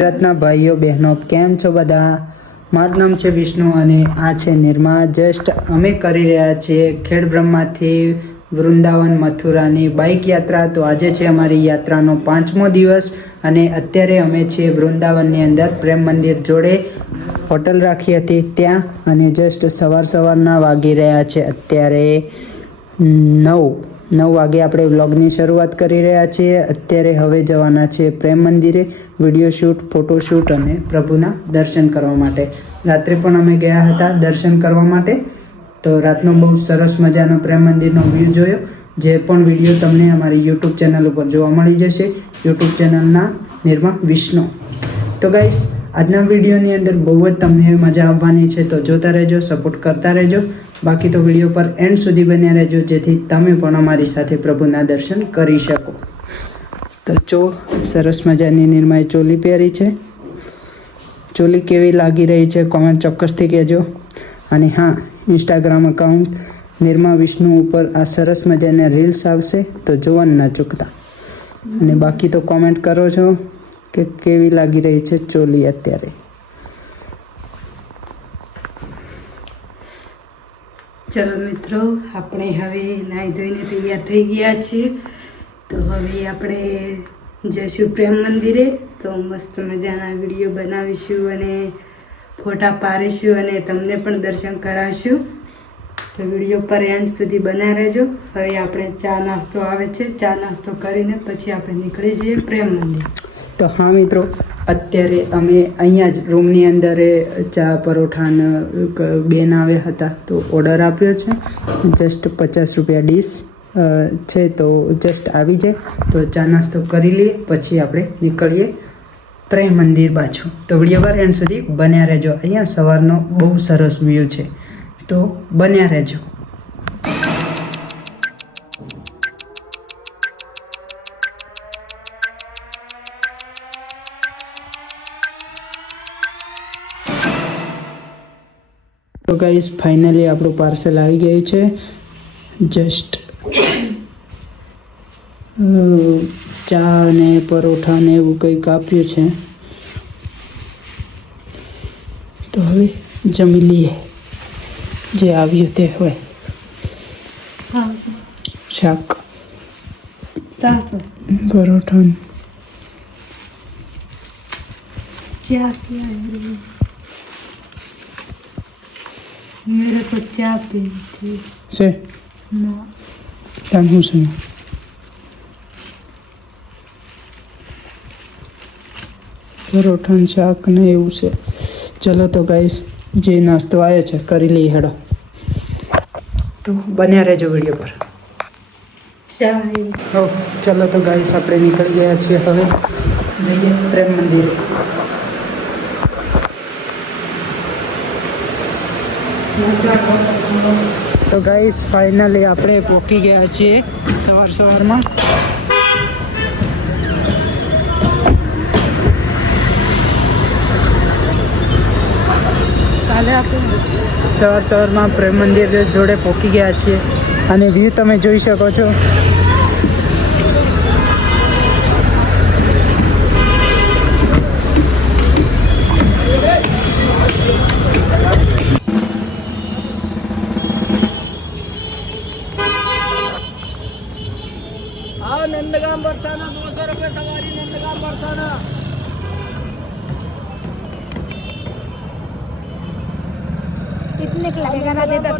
ગુજરાતના ભાઈઓ બહેનો કેમ છો બધા? મારું નામ છે વિષ્ણુ અને આ છે નિર્મા. જસ્ટ અમે કરી રહ્યા છીએ ખેડબ્રહ્માથી વૃંદાવન મથુરાની બાઇક યાત્રા. તો આજે છે અમારી યાત્રાનો 5મો દિવસ અને અત્યારે અમે છીએ વૃંદાવનની અંદર પ્રેમ મંદિર જોડે હોટલ રાખી હતી ત્યાં, અને જસ્ટ સવારના વાગી રહ્યા છે અત્યારે 9 વાગે. આપણે વ્લોગની શરૂઆત કરી રહ્યા છીએ. અત્યારે હવે જવાના છીએ પ્રેમ મંદિરે વિડીયો શૂટ, ફોટોશૂટ અને પ્રભુના દર્શન કરવા માટે. રાત્રે પણ અમે ગયા હતા દર્શન કરવા માટે, તો રાતનો બહુ સરસ મજાનો પ્રેમ મંદિરનો વ્યૂ જોયો. જે પણ વિડીયો તમને અમારી યુટ્યુબ ચેનલ ઉપર જોવા મળી જશે. યુટ્યુબ ચેનલના નિર્મા વિષ્ણુ. તો ગાઈસ, આજના વિડીયોની અંદર બહુ જ તમને મજા આવવાની છે, તો જોતા રહેજો, સપોર્ટ કરતા રહેજો. બાકી તો વિડીયો પર એન્ડ સુધી બન્યા રહેજો, જેથી તમે પણ અમારી સાથે પ્રભુના દર્શન કરી શકો. તો સરસ મજાની નિર્માએ ચોલી પહેરી છે. ચોલી કેવી લાગી રહી છે કોમેન્ટ ચોક્કસથી કહેજો. અને હા, ઇન્સ્ટાગ્રામ અકાઉન્ટ નિર્મા વિષ્ણુ ઉપર આ સરસ મજાના રીલ્સ આવશે, તો જોવાનું ના ચૂકતા. અને બાકી તો કોમેન્ટ કરો છો કે કેવી લાગી રહી છે ચોલી અત્યારે. ચલો મિત્રો, આપણે હવે નાહી ધોઈને તૈયાર થઈ ગયા છીએ. તો હવે આપણે જઈશું પ્રેમ મંદિરે. તો મસ્ત મજાના વિડીયો બનાવીશું અને ફોટા પાડીશું અને તમને પણ દર્શન કરાવીશું. તો વિડીયો પર એન્ડ સુધી બન્યા રહેજો. હવે આપણે ચા નાસ્તો આવે છે, ચા નાસ્તો કરીને પછી આપણે નીકળી જઈએ પ્રેમ મંદિર. તો હા મિત્રો, અત્યારે અમે અહીંયા જ રૂમની અંદર ચા પરોઠાને બેન આવ્યા હતા, તો ઓર્ડર આપ્યો છે. જસ્ટ 50 રૂપિયા ડીશ છે, તો જસ્ટ આવી જાય તો ચા નાસ્તો કરી લઈએ, પછી આપણે નીકળીએ પ્રેમ મંદિર પાછું. તો વિડીયો પર એન્ડ સુધી બન્યા રહેજો. અહીંયા સવારનો બહુ સરસ વ્યૂ છે, તો બન્યા રહેજો. તો ગાઈસ, ફાઇનલી આપણું પાર્સલ આવી ગયું છે. જસ્ટ ચા અને પરોઠા ને એવું કંઈક આપ્યું છે, તો હવે જમી લઈએ જે આવ્યું તે. હોય શાક, પરોઠા, ચા. मेरे को चाय पीनी थी. છે ना શું છે? પરોઠા શાક ને એવું છે. ચલો તો ગાઈસ, જે નાસ્તો આવ્યો છે કરી લઈએ હેડો. તો બન્યા રહેજો વિડીયો પર. હો ચલો તો ગાઈસ, આપણે નીકળી ગયા છીએ. હવે જઈએ પ્રેમ મંદિરે. તો ગાઈસ, ફાઇનલી આપણે પહોંચી ગયા છીએ સવારમાં. સવારમાં પ્રેમ મંદિર જોડે પહોંચી ગયા છીએ અને વ્યૂ તમે જોઈ શકો છો. नंदगाम बरसाना 200 रुपये सवारी. नंदगाम बरसाना कितने का लगेगा ना? दे 10.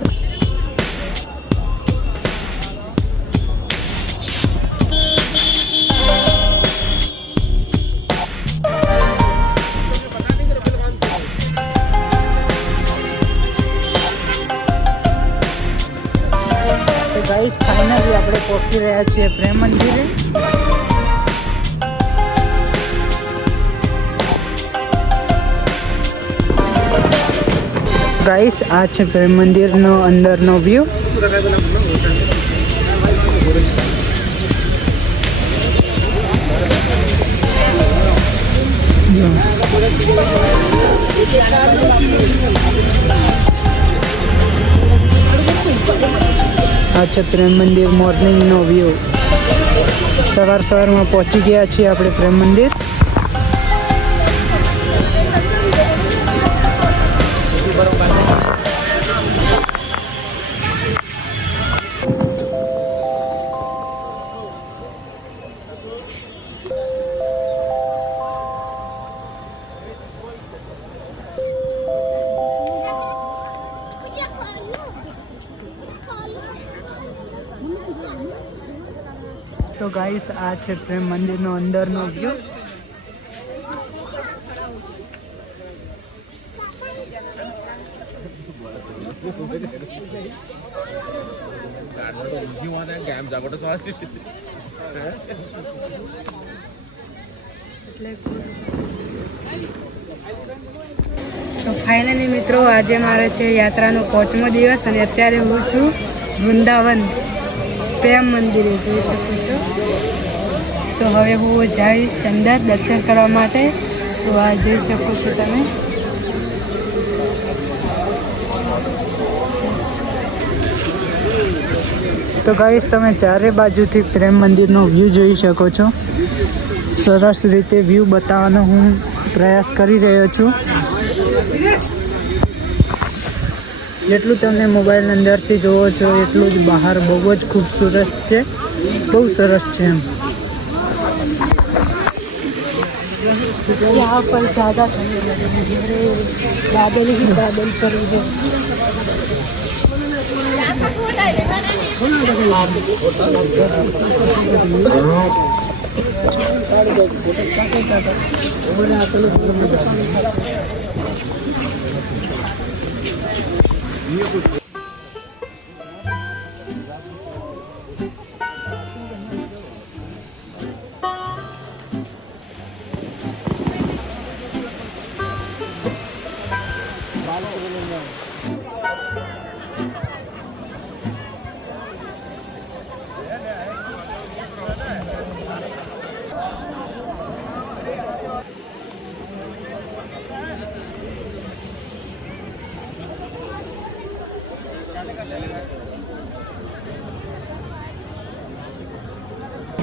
ગાઈસ, ફાઇનલી આપણે પહોંચી રહ્યા છીએ પ્રેમ મંદિરે. ગાઈસ, આ છે પ્રેમ મંદિરનો અંદરનો વ્યૂ. આ છે પ્રેમ મંદિર મોર્નિંગનો વ્યૂ. સવારમાં પહોંચી ગયા છીએ આપણે પ્રેમ મંદિર. તો ગાઈસ આ છે પ્રેમ મંદિરનો અંદરનો વ્યૂ. તો ફાઇનલી મિત્રો આજે મારે છે યાત્રાનો 5મો દિવસ અને અત્યારે હું છું વૃંદાવન પ્રેમ મંદિરે જોઈ શકું છું. તો હવે હું જઈશ અંદર દર્શન કરવા માટે. તો આ જોઈ શકો છો તમે. તો ગાઈસ તમે ચારે બાજુથી પ્રેમ મંદિરનો વ્યૂ જોઈ શકો છો. સરસ રીતે વ્યૂ બતાવવાનો હું પ્રયાસ કરી રહ્યો છું. જેટલું તમે મોબાઈલ અંદરથી જોવો છો એટલું જ બહાર બહુ જ ખૂબસૂરત છે, બહુ સરસ છે એમ. यहाँ पर ज़्यादा ठंड लग रही है, बादल ही बादल पर है.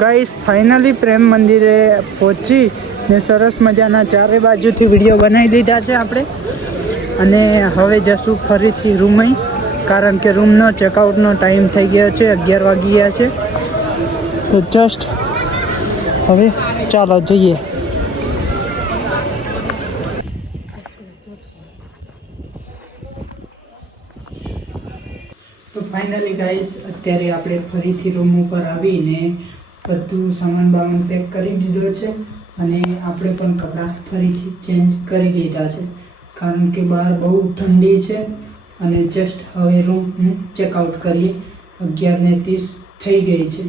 ગાઈસ ફાઇનલી પ્રેમ મંદિરે પહોંચી ને સરસ મજાના ચારે બાજુથી વિડીયો બનાવી દીધા છે આપણે. અને હવે જશું ફરીથી રૂમે, કારણ કે રૂમનો ચેકઆઉટનો ટાઈમ થઈ ગયો છે, 11 વાગી ગયા છે. તો જસ્ટ હવે ચાલો જઈએ. તો ફાઇનલી ગાઈસ અત્યારે આપણે ફરીથી રૂમ ઉપર આવીને બધું સામાન પેક કરી દીધો છે અને આપણે પણ કપડાં ફરીથી ચેન્જ કરી લીધા છે, કારણ કે બહાર બહુ ઠંડી છે. અને જસ્ટ હવે રૂમને ચેકઆઉટ કરીએ. 11:30 થઈ ગઈ છે.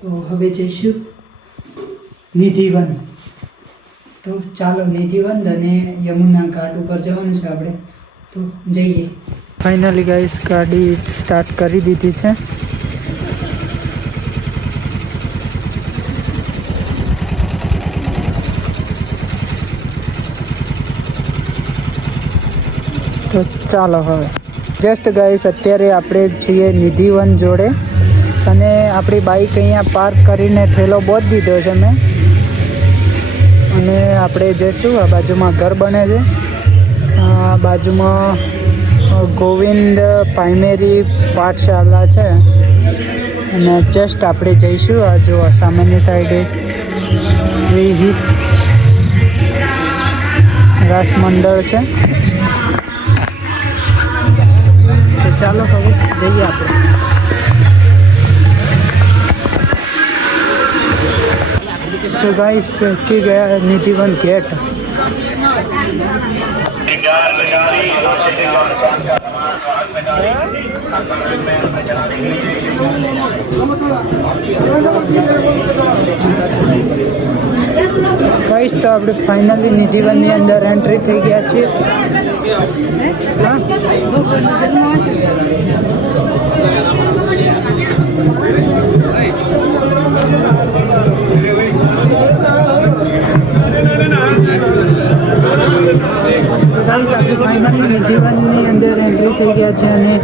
તો હવે જઈશું નિધિવન. તો ચાલો નિધિવન અને યમુના ઘાટ ઉપર જવાનું છે આપણે, તો જઈએ. ફાઇનલી ગાઈસ ગાડી સ્ટાર્ટ કરી દીધી છે. તો ચાલો હવે જસ્ટ ગાઈસ અત્યારે આપણે છીએ નિધિવન જોડે અને આપણી બાઈક અહીંયા પાર્ક કરીને ઠેલો બોધ દીધો છે મેં. અને આપણે જઈશું. આ બાજુમાં ઘર બને છે, આ બાજુમાં ગોવિંદ પ્રાઇમરી પાઠશાળા છે. અને જસ્ટ આપણે જઈશું. આ જો સામેની સાઈડે રાસ મંડળ છે. તો ચાલો હવે જઈએ આપણે. તો ગાઈસ પહોંચી ગયા નિધિવન ગેટ. ગાઈસ તો આપણે ફાઇનલી નિધિવનની અંદર એન્ટ્રી થઈ ગયા છીએ. હા આપણે ફાઇનલી નિધિવનની અંદર એન્ટ્રી થઈ ગયા છે અને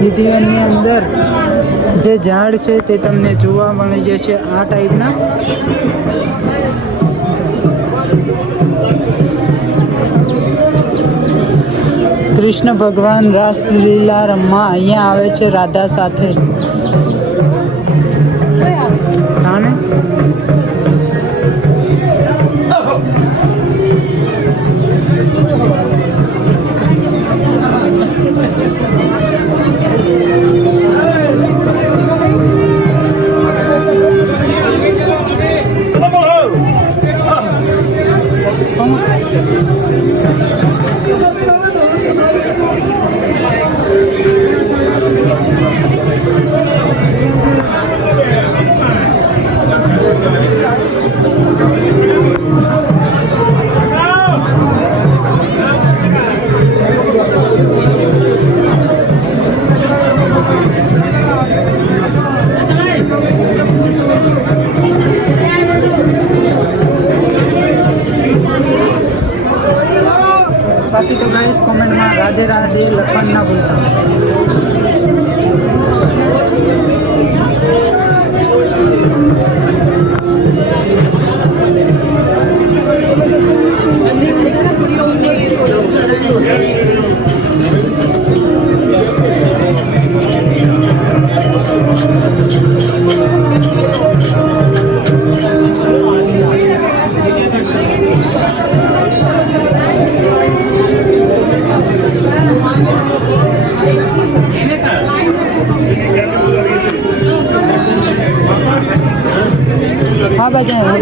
નિધિવનની અંદર જે ઝાડ છે તે તમને જોવા મળી જશે આ ટાઈપના. કૃષ્ણ ભગવાન રાસલીલા રમવા અહીંયા આવે છે રાધા સાથે. હા ને બાકી તો ગાઈસ કોમેન્ટમાં રાધે રાધે લખવાનું ના ભૂલતા. हाँ बजे हाँ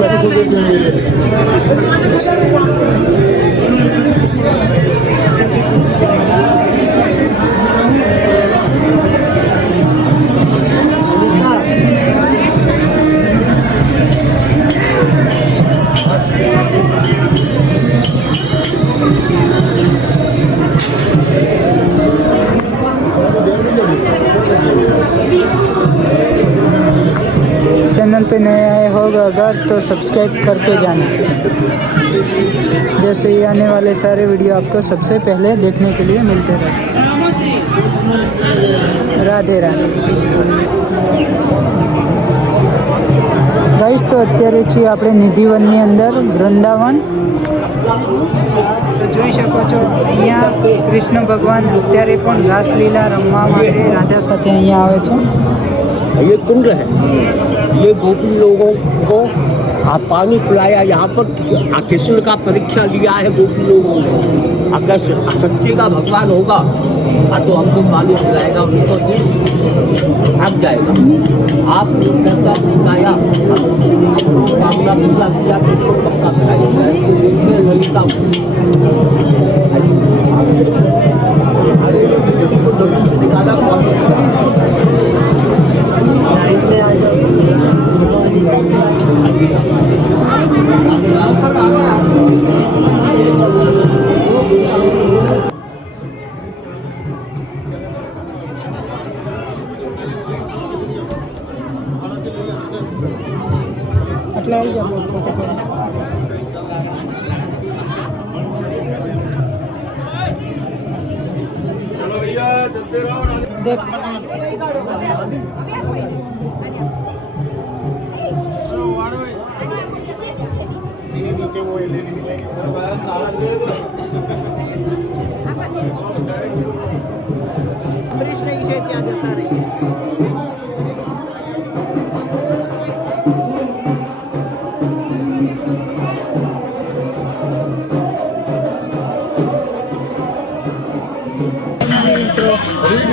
चैनल पे नए आए हो अगर तो सब्सक्राइब करके जाना, जैसे ही आने वाले सारे वीडियो आपको सबसे पहले देखने के लिए मिलते रहे. राधे राधे ગાઈસ. તો અત્યારે છીએ આપણે નિધિવનની અંદર વૃંદાવન. તો જોઈ શકો છો અહીંયા કૃષ્ણ ભગવાન અત્યારે પણ રાસલીલા રમવા માટે રાધા સાથે અહીંયા આવે છે. ये कुंड है, ये गोपी लोगों को पानी पिलाया. यहाँ पर कृष्ण का परीक्षा लिया है गोपी लोगों ने. अगर सच्चे का भगवान होगा तो हमको पानी पिलाएगा, उनको भाग जाएगा. आप ललिता पिलाया, कामना पिला किया तो पक्का पिलाएगा. ललिता दिखाना એટલે આવી જાવ. देख नीचे वो लेने मिलेंगे. अमरीश ने इसे क्या जता रही है.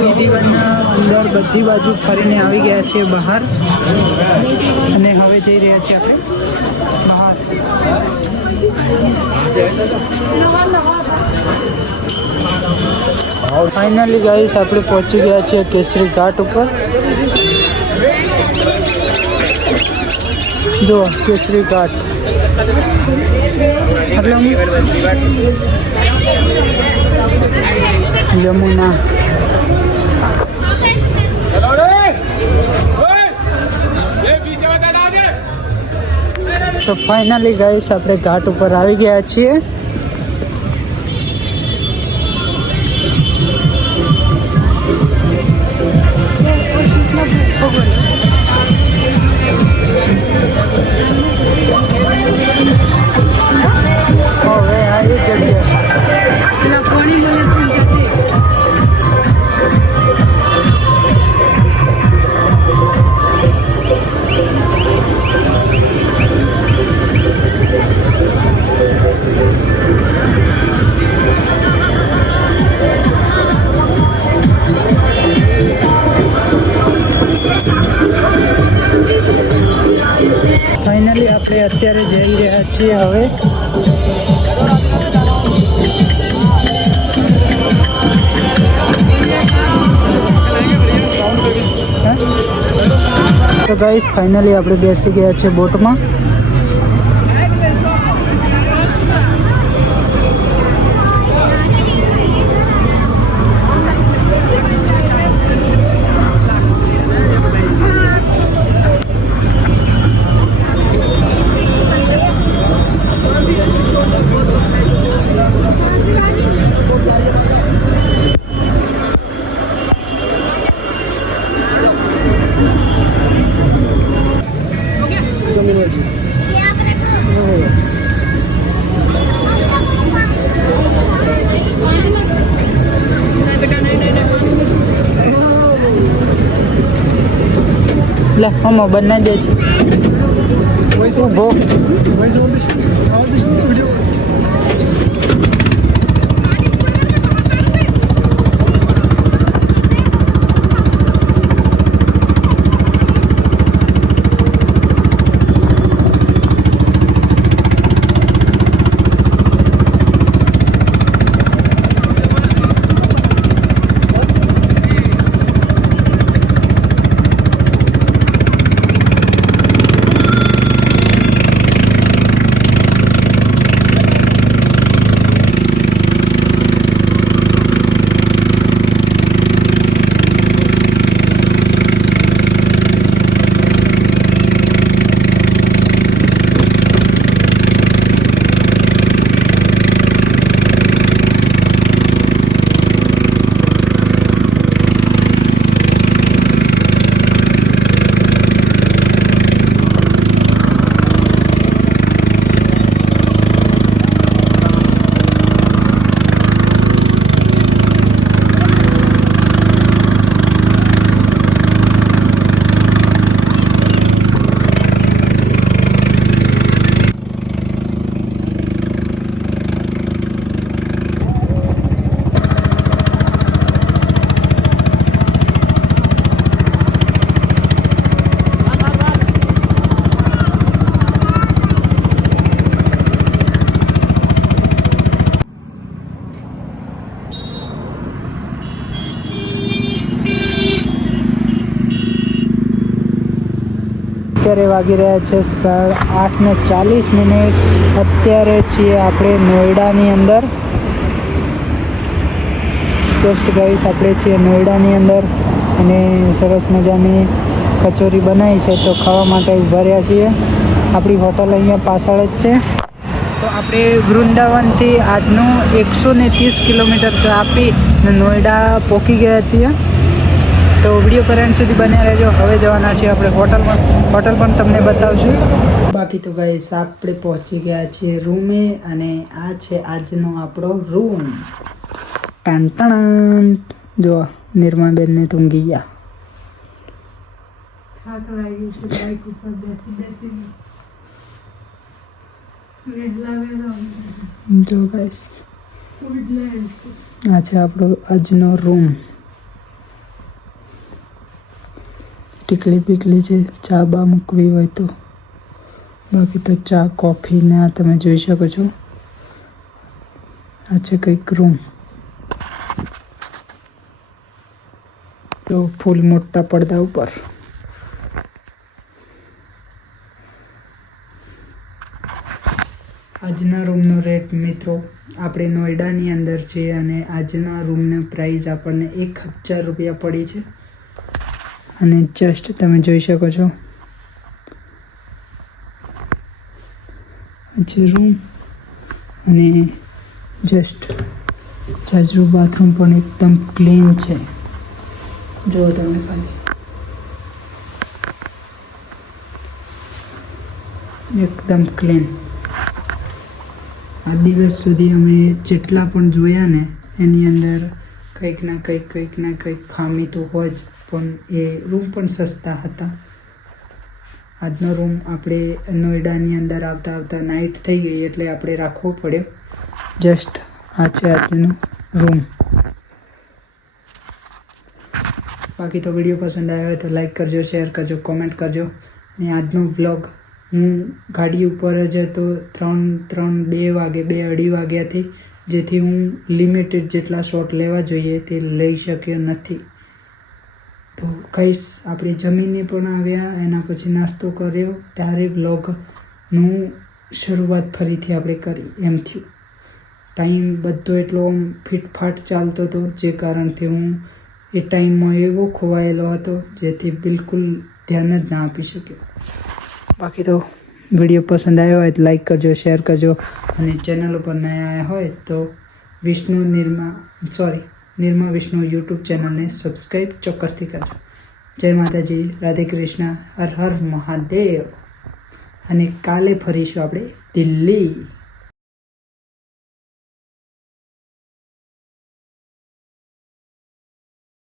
નિધિવન અંદર બધી બાજુ ફરીને આવી ગયા છીએ બહાર, અને હવે જઈ રહ્યા છીએ આપણે બહાર. ફાઇનલી ગાઈસ આપણે પહોંચી ગયા છીએ કેસરી ઘાટ ઉપર. જો કેસરી ઘાટ એટલે યમુના. તો ફાઇનલી ગાઈસ આપણે ઘાટ ઉપર આવી ગયા છીએ. હવે આ એ જગ્યા ફાઇનલી આપણે અત્યારે જઈ રહ્યા છીએ હવે ગાઈસ ફાઇનલી આપણે બેસી ગયા છે બોટમાં. લે હમો બનાવી દે છે ઊભો. અત્યારે વાગી રહ્યા છે 8:40. અત્યારે છીએ આપણે નોઈડાની અંદર. જસ્ટ ગાઈસ આપણે છીએ નોઈડાની અંદર અને સરસ મજાની કચોરી બનાવી છે તો ખાવા માટે ઊભા રહ્યા છીએ. આપણી હોટલ અહીંયા પાછળ જ છે. તો આપણે વૃંદાવનથી આજનું 130 કિલોમીટર કાપી નોઈડા પહોંચી ગયા છીએ. તો વિડીયો કરંટ સુધી બન્યા રહેજો. હવે જવાના છીએ આપણે હોટલમાં. હોટલ પણ તમને બતાવશું. બાકી તો ગાઈસ આપણે પહોંચી ગયા છીએ રૂમે અને આ છે આજનો આપણો રૂમ. ટાણ જો નિર્માબેનને ઊંઘી ગયા. જો ગાઈસ આ છે આપણો આજનો રૂમ. ટીકલી પીકલી છે ચા બા મૂકવી હોય તો. બાકી તો ચા કોફી ને આ તમે જોઈ શકો છો. આ છે કંઈક રૂમ. તો ફૂલ મોટા પડદા ઉપર આજના રૂમનો રેટ મિત્રો આપણે નોઈડાની અંદર છે અને આજના રૂમની પ્રાઇસ આપણને 1000 રૂપિયા પડી છે. અને જસ્ટ તમે જોઈ શકો છો જે રૂમ અને જસ્ટ જાજરૂ બાથરૂમ પણ એકદમ ક્લીન છે. જો તમે ખાલી એકદમ ક્લીન. આ દિવસ સુધી અમે જેટલા પણ જોયા ને એની અંદર કંઈક ના કંઈક ખામી તો હોય જ, પણ એ રૂમ પણ સસ્તા હતા. આજનો રૂમ આપણે નોઈડાની અંદર આવતા આવતા નાઇટ થઈ ગઈ એટલે આપણે રાખવો પડ્યો. જસ્ટ આ છે આજનો રૂમ. બાકી તો વિડીયો પસંદ આવ્યો હોય તો લાઈક કરજો, શેર કરજો, કોમેન્ટ કરજો. અને આજનો વ્લોગ હું ગાડી ઉપર જ હતો 2 વાગ્યાથી, જેથી હું લિમિટેડ જેટલા શોટ લેવા જોઈએ તે લઈ શક્યો નથી. તો કહીશ આપણે જમીને પણ આવ્યા, એના પછી નાસ્તો કર્યો, ત્યારે વ્લોગનું શરૂઆત ફરીથી આપણે કરી. એમ થયું ટાઈમ બધો એટલો ફિટફાટ ચાલતો હતો, જે કારણથી હું એ ટાઈમમાં એવો ખોવાયેલો હતો જેથી બિલકુલ ધ્યાન જ ના આપી શક્યો. બાકી તો વિડીયો પસંદ આવ્યો હોય તો લાઈક કરજો, શેર કરજો, અને ચેનલ ઉપર નયા આવ્યા હોય તો નિર્મા વિષ્ણુ યુટ્યુબ ચેનલને સબસ્ક્રાઈબ ચોક્કસથી કરજો. જય માતાજી, રાધે કૃષ્ણ, હર હર મહાદેવ. અને કાલે ફરીશું આપણે દિલ્હી.